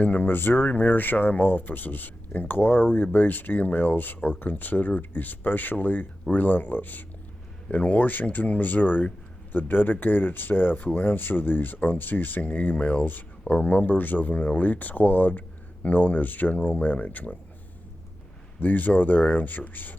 In the Missouri Meerschaum offices, inquiry-based emails are considered especially relentless. In Washington, Missouri, the dedicated staff who answer these unceasing emails are members of an elite squad known as General Management. These are their answers.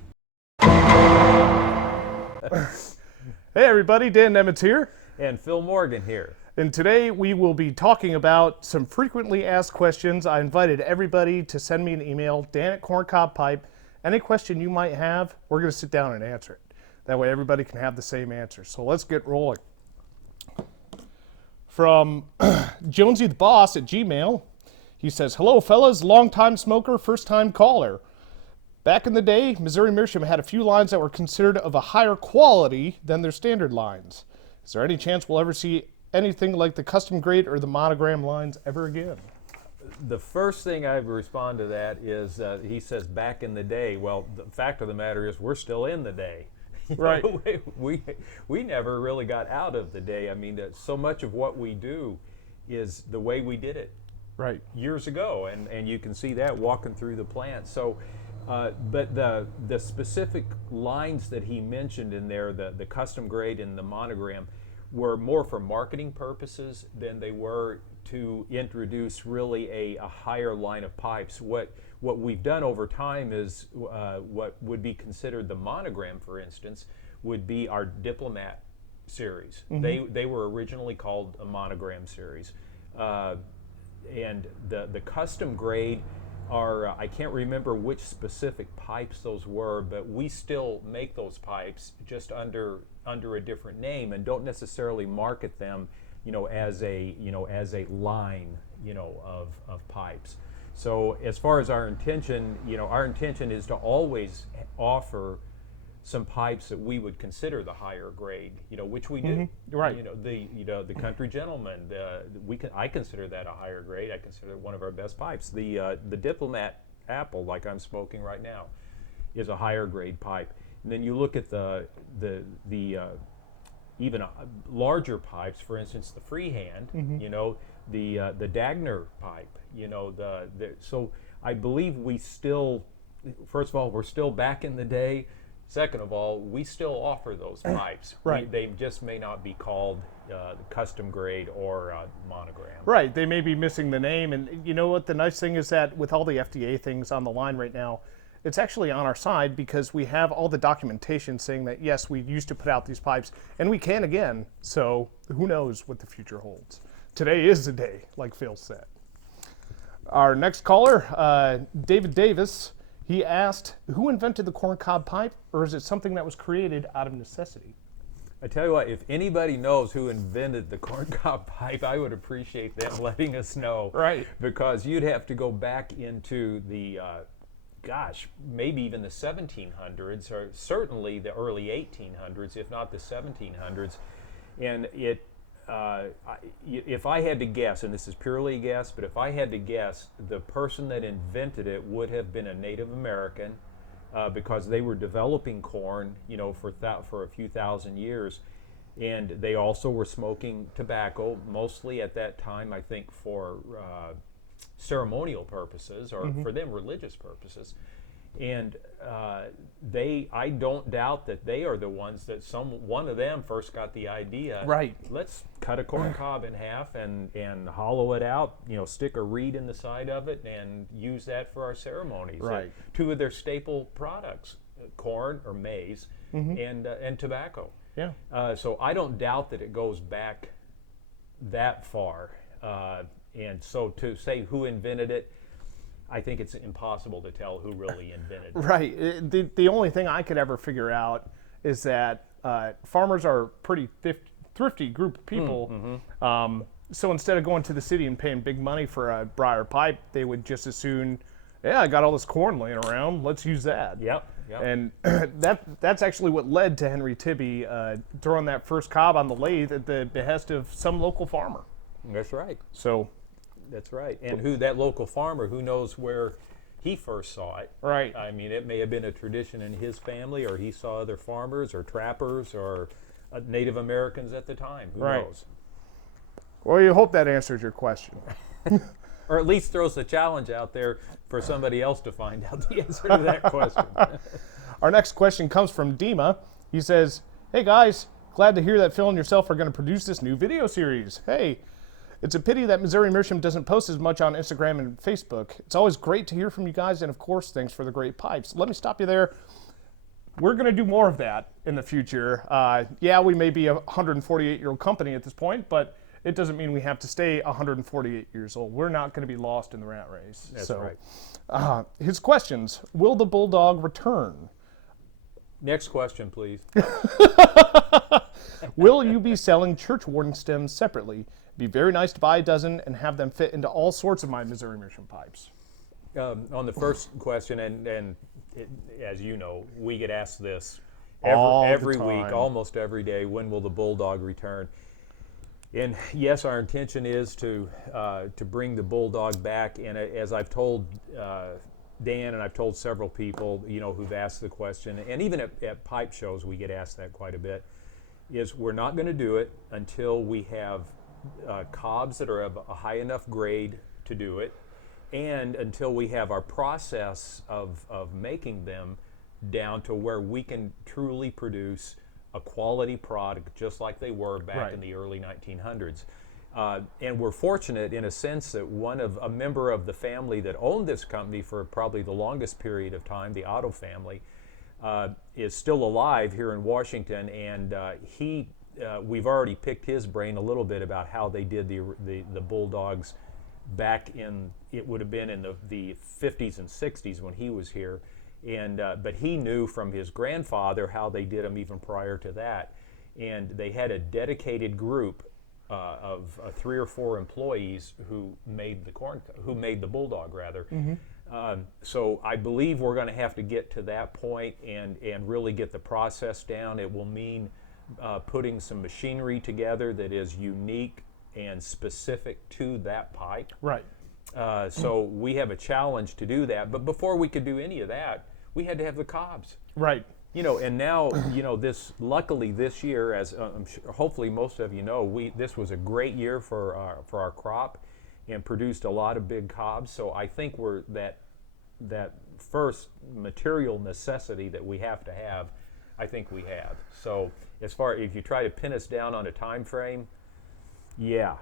Hey everybody, Dan Nemitz here. And Phil Morgan here. And today we will be talking about some frequently asked questions. I invited everybody to send me an email, Dan@Cob Pipe. Any question you might have, we're going to sit down and answer it. That way everybody can have the same answer. So let's get rolling. From Jonesy the Boss at Gmail, he says, "Hello fellas, long-time smoker, first-time caller. Back in the day, Missouri Meerschaum had a few lines that were considered of a higher quality than their standard lines. Is there any chance we'll ever see anything like the custom grade or the Monogram lines ever again?" The first thing I respond to that is he says back in the day. Well, the fact of the matter is we're still in the day. Right. We never really got out of the day. I mean, so much of what we do is the way we did it Right. years ago, and you can see that walking through the plant. So, but the specific lines that he mentioned in there, the custom grade and the Monogram, were more for marketing purposes than they were to introduce really a higher line of pipes. What we've done over time is what would be considered the Monogram, for instance, would be our Diplomat series. Mm-hmm. They were originally called a Monogram series. And the custom grade are, I can't remember which specific pipes those were, but we still make those pipes just under a different name and don't necessarily market them, as a line, of pipes. So as far as our intention is to always offer some pipes that we would consider the higher grade, which we do. Mm-hmm. Right. The Country Gentleman, I consider that a higher grade. I consider it one of our best pipes. The Diplomat Apple, like I'm smoking right now, is a higher grade pipe. And then you look at the even larger pipes, for instance, the Freehand, mm-hmm. The Dagner pipe, so I believe we still, first of all, we're still back in the day. Second of all, we still offer those pipes. Right. They just may not be called custom grade or Monogram. Right. They may be missing the name. And you know what? The nice thing is that with all the FDA things on the line right now, it's actually on our side because we have all the documentation saying that, yes, we used to put out these pipes and we can again. So who knows what the future holds. Today is the day, like Phil said. Our next caller, David Davis, he asked, who invented the corncob pipe, or is it something that was created out of necessity? I tell you what, if anybody knows who invented the corncob pipe, I would appreciate them letting us know. Right. Because you'd have to go back into the, maybe even the 1700s, or certainly the early 1800s, if not the 1700s. And if I had to guess, and this is purely a guess, but if I had to guess, the person that invented it would have been a Native American, because they were developing corn, for a few thousand years, and they also were smoking tobacco, mostly at that time, I think, for ceremonial purposes, or mm-hmm. for them religious purposes. And I don't doubt that they are the ones that one of them first got the idea. Right. Let's cut a corn cob in half and hollow it out. Stick a reed in the side of it and use that for our ceremonies. Right. Two of their staple products, corn or maize, mm-hmm. and tobacco. Yeah. So I don't doubt that it goes back that far. And so to say who invented it, I think it's impossible to tell who really invented it. Right. The only thing I could ever figure out is that farmers are a pretty thrifty group of people. Mm-hmm. So instead of going to the city and paying big money for a briar pipe, they would just as soon, I got all this corn laying around, let's use that. Yep. And that's actually what led to Henry Tibby throwing that first cob on the lathe at the behest of some local farmer. That's right. So. That's right. And who that local farmer, who knows where he first saw it. Right. I mean, it may have been a tradition in his family, or he saw other farmers or trappers or Native Americans at the time. Who knows? Well, you hope that answers your question. Or at least throws the challenge out there for somebody else to find out the answer to that question. Our next question comes from Dima. He says, "Hey guys, glad to hear that Phil and yourself are going to produce this new video series. Hey, it's a pity that Missouri Meerschaum doesn't post as much on Instagram and Facebook. It's always great to hear from you guys, and of course, thanks for the great pipes." Let me stop you there. We're going to do more of that in the future. Yeah, we may be a 148-year-old company at this point, but it doesn't mean we have to stay 148 years old. We're not going to be lost in the rat race. That's right. His questions: will the Bulldog return? Next question, please. Will you be selling Churchwarden stems separately? Be very nice to buy a dozen and have them fit into all sorts of my Missouri Meerschaum pipes. On the first question, and as you know, we get asked this All the every week, time. almost every day. When will the Bulldog return? And yes, our intention is to bring the Bulldog back. And as I've told Dan, and I've told several people, who've asked the question, and even at pipe shows, we get asked that quite a bit. Is we're not going to do it until we have cobs that are of a high enough grade to do it, and until we have our process of making them down to where we can truly produce a quality product just like they were back in the early 1900s. And we're fortunate in a sense that a member of the family that owned this company for probably the longest period of time, the Otto family, is still alive here in Washington, and we've already picked his brain a little bit about how they did the Bulldogs back in, it would have been in the 50s and 60s when he was here, but he knew from his grandfather how they did them even prior to that, and they had a dedicated group of 3 or 4 employees who made the Bulldog rather. So I believe we're going to have to get to that point and really get the process down. It will mean putting some machinery together that is unique and specific to that pipe. Right. So we have a challenge to do that. But before we could do any of that, we had to have the cobs. Right. And now, luckily this year, as I'm sure, hopefully most of you know, this was a great year for our crop and produced a lot of big cobs. So I think we're that first material necessity that we have to have, I think we have. So as far if you try to pin us down on a time frame, yeah,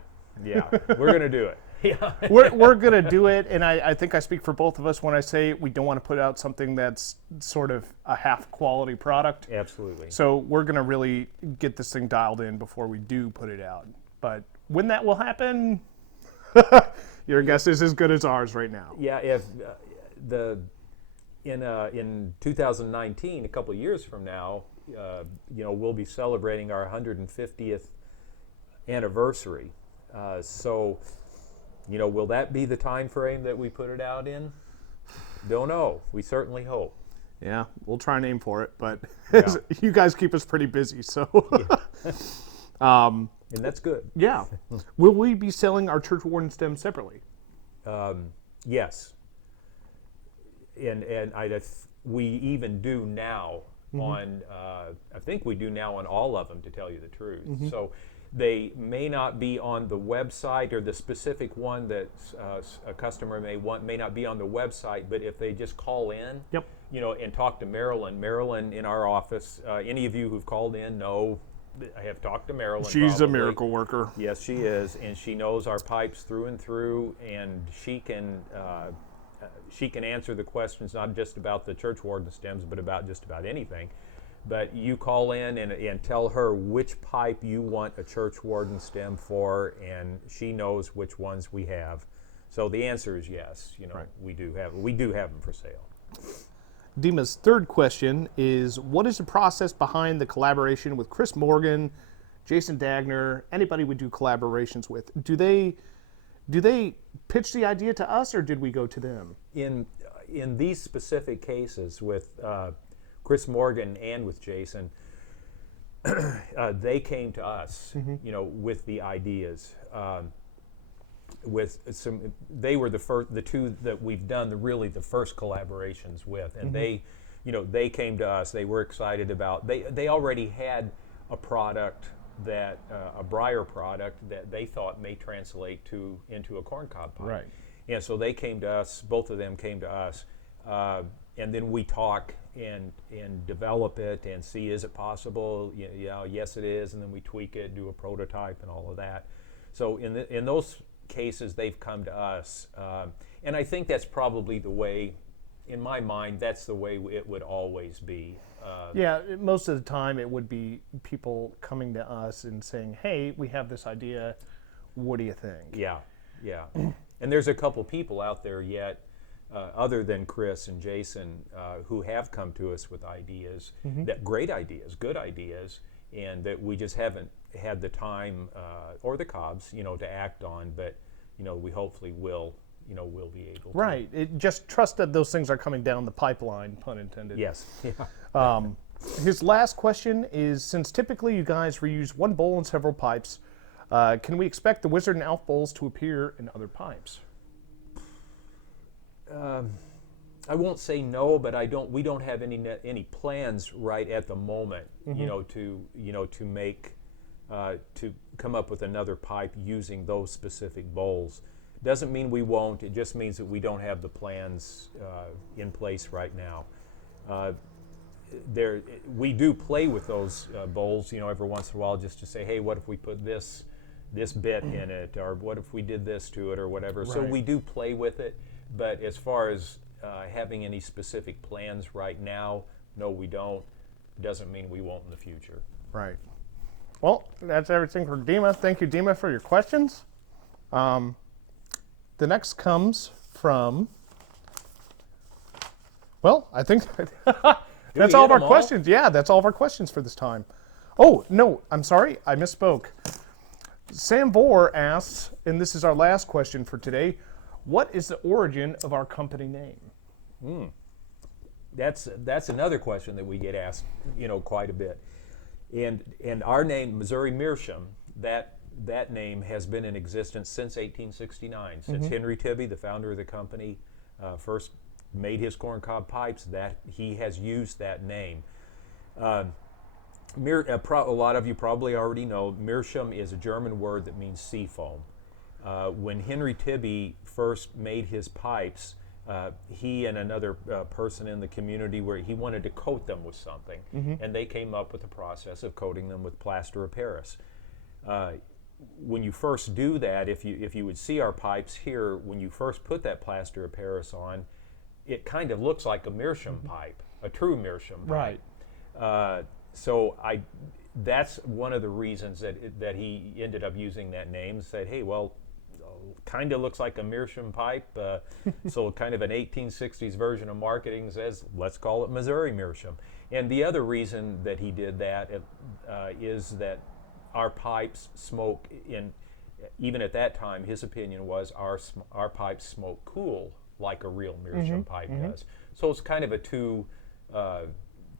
we're going to do it. Yeah. We're going to do it, and I think I speak for both of us when I say we don't want to put out something that's sort of a half-quality product. Absolutely. So we're going to really get this thing dialed in before we do put it out. But when that will happen, your guess is as good as ours right now. Yeah, if in 2019, a couple of years from now, we'll be celebrating our 150th anniversary. So, will that be the time frame that we put it out in? Don't know. We certainly hope. Yeah, we'll try and aim for it, but Yeah. you guys keep us pretty busy, so. And that's good. Yeah. Will we be selling our Churchwarden Stem separately? Yes. And we even do now on, I think we do now on all of them, to tell you the truth. So they may not be on the website, or the specific one that a customer may want may not be on the website, but if they just call in, Yep. and talk to Marilyn in our office, any of you who've called in know, I have talked to Marilyn. She's probably. a miracle worker. Yes, she is, and she knows our pipes through and through, and she can answer the questions not just about the Churchwarden stems, but about just about anything. But you call in and tell her which pipe you want a Churchwarden stem for, and she knows which ones we have. So the answer is yes. Right. We do have them for sale. Dima's third question is, what is the process behind the collaboration with Chris Morgan, Jason Dagner, anybody we do collaborations with? Do they pitch the idea to us, or did we go to them? In these specific cases with Chris Morgan and with Jason, they came to us, with the ideas. They were the two that we've done the first collaborations with, and they came to us. They were excited about. They already had a product a briar product that they thought may translate into a corncob pipe. Right. And so they came to us, both of them came to us, and then we talk and develop it and see, is it possible? Yeah, yes it is, and then we tweak it, do a prototype and all of that. So in those cases, they've come to us, and I think that's probably the way, in my mind, that's the way it would always be. Yeah, most of the time it would be people coming to us and saying, hey, we have this idea, what do you think? Yeah, yeah. And there's a couple people out there yet, other than Chris and Jason, who have come to us with ideas, that great ideas, good ideas, and that we just haven't had the time or the Cobs, to act on, but we hopefully will be able to. Right. It just trust that those things are coming down the pipeline, pun intended. Yes. His last question is, since typically you guys reuse one bowl in several pipes, can we expect the Wizard and Elf bowls to appear in other pipes? I won't say no, but we don't have any plans right at the moment, to make to come up with another pipe using those specific bowls. Doesn't mean we won't. It just means that we don't have the plans in place right now. We do play with those bowls, every once in a while, just to say, hey, what if we put this bit in it, or what if we did this to it, or whatever. Right. So we do play with it, but as far as having any specific plans right now, no, we don't. Doesn't mean we won't in the future. Right. Well, that's everything for Dima. Thank you, Dima, for your questions. The next comes from, well, I think that's all of our questions. Yeah, that's all of our questions for this time. Oh, no, I'm sorry, I misspoke. Sam Vore asks, and this is our last question for today, what is the origin of our company name? That's another question that we get asked, quite a bit. And our name, Missouri Meerschaum, that name has been in existence since 1869. Since Henry Tibby, the founder of the company, first made his corncob pipes, that he has used that name. A lot of you probably already know, Meerschaum is a German word that means sea foam. When Henry Tibby first made his pipes, he and another person in the community, where he wanted to coat them with something, and they came up with the process of coating them with plaster of Paris. When you first do that, if you would see our pipes here, when you first put that plaster of Paris on, it kind of looks like a Meerschaum pipe, a true Meerschaum pipe. Right. So that's one of the reasons that he ended up using that name. Said, hey, well, kind of looks like a Meerschaum pipe. So kind of an 1860s version of marketing says, let's call it Missouri Meerschaum. And the other reason that he did that is that our pipes smoke even at that time, his opinion was our pipes smoke cool like a real Meerschaum pipe does. So it's kind of a two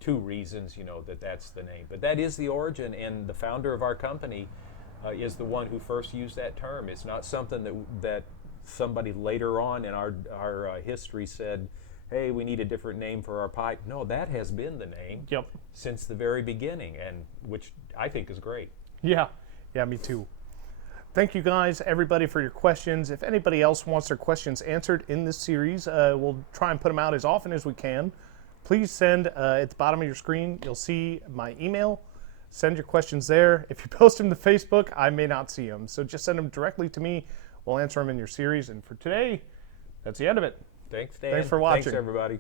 reasons, that's the name. But that is the origin, and the founder of our company is the one who first used that term. It's not something that somebody later on in our history said, hey, we need a different name for our pipe. No, that has been the name since the very beginning, and which I think is great. Yeah, me too. Thank you guys, everybody, for your questions. If anybody else wants their questions answered in this series, we'll try and put them out as often as we can. Please send, at the bottom of your screen, you'll see my email. Send your questions there. If you post them to Facebook, I may not see them. So just send them directly to me. We'll answer them in your series. And for today, that's the end of it. Thanks, Dan. Thanks for watching. Thanks, everybody.